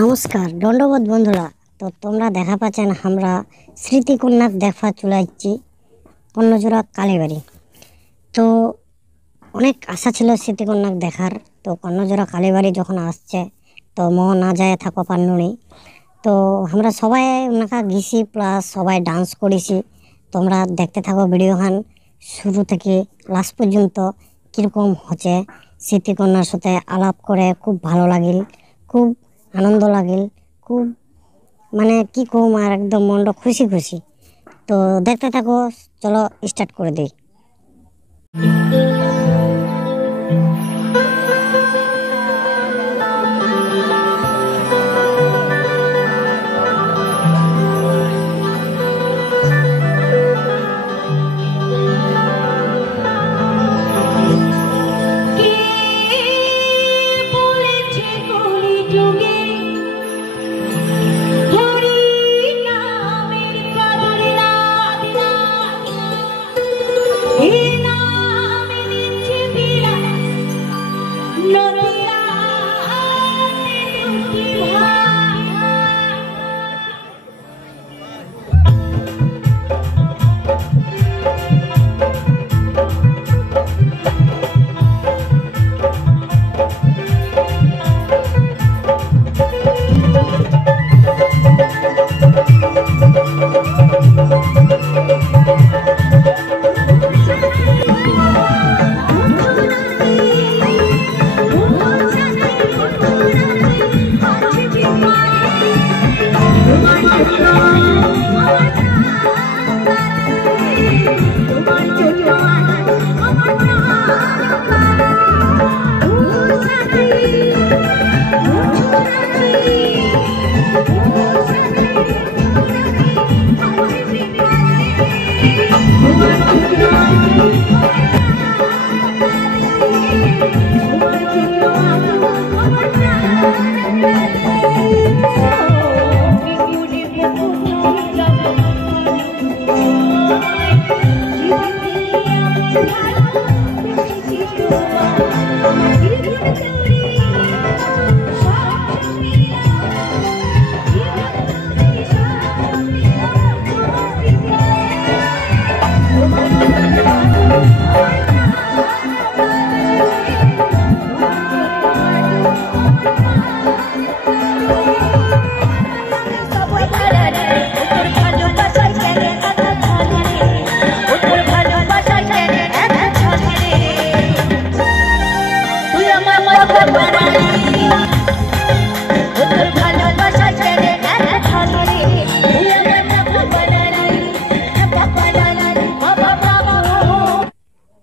নমস্কার, দণ্ডবোধ বন্ধুরা। তো তোমরা দেখা পাচ্ছেন আমরা স্মৃতিকন্যাক দেখা চলে যাচ্ছি কর্ণজোড়া কালীবাড়ি। তো অনেক আশা ছিল স্মৃতিকন্যাক দেখার। তো কর্ণজোড়া কালীবাড়ি যখন আসছে তো মন না যায় থাকো পান্নুনি। তো আমরা সবাই ওনাকে গেছি, প্লাস সবাই ডান্স করেছি। তোমরা দেখতে থাকো ভিডিওখান শুরু থেকে লাস্ট পর্যন্ত কীরকম হচ্ছে। স্মৃতিকন্যার সাথে আলাপ করে খুব ভালো লাগিল, খুব আনন্দ লাগিল, খুব মানে কি কম আর একদম মনটা খুশি খুশি। তো দেখতে থাকো, চলো স্টার্ট করে দিই।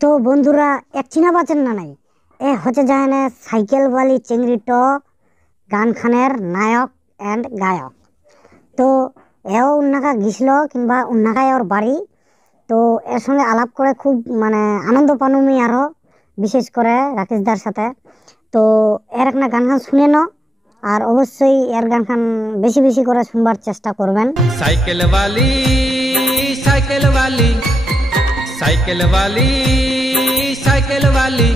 তো বন্ধুরা এক চিনা পাচ্ছেন না নাই, এ হচ্ছে যায় না সাইকেল বালি চেংড়িট গান খানের নায়ক অ্যান্ড গায়ক। তো এও উন্নাকা গিয়েছিল কিংবা উন্নাকায় ওর বাড়ি। তো এর সঙ্গে আলাপ করে খুব মানে আনন্দ পানুমি আরও বিশেষ করে রাকেশদার সাথে। তো এর একটা গান খান শুনে নাও, আর অবশ্যই এর গান খান বেশি বেশি করে শুনবার চেষ্টা করবেন। সাইকেল वाली সাইকেল वाली সাইকেল वाली সাইকেল वाली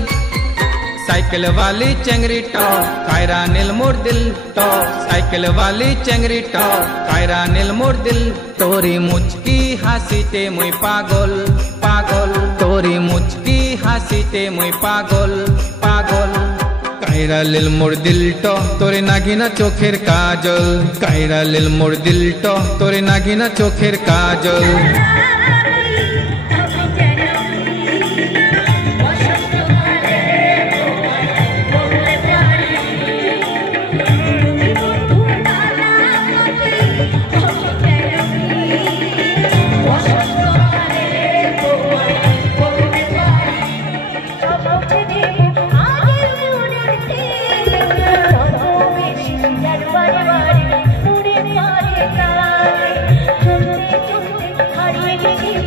साइकिल वाली चेंगरी टॉ कायरा नील मोर दिल टॉ साइकिल वाली चेंगरी टॉ कायरा नील मोर दिल तोरी मुचकी हासी ते मुई पागल पागल तोरी मुचकी हासी ते मुई पागल पागल कायरा लील मोर दिल टॉ तोरे नागिना चोखेर काजल कायरा लील मोर दिल टॉ तोरे नागिना चोखेर काजल। Hari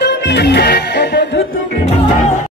তুমি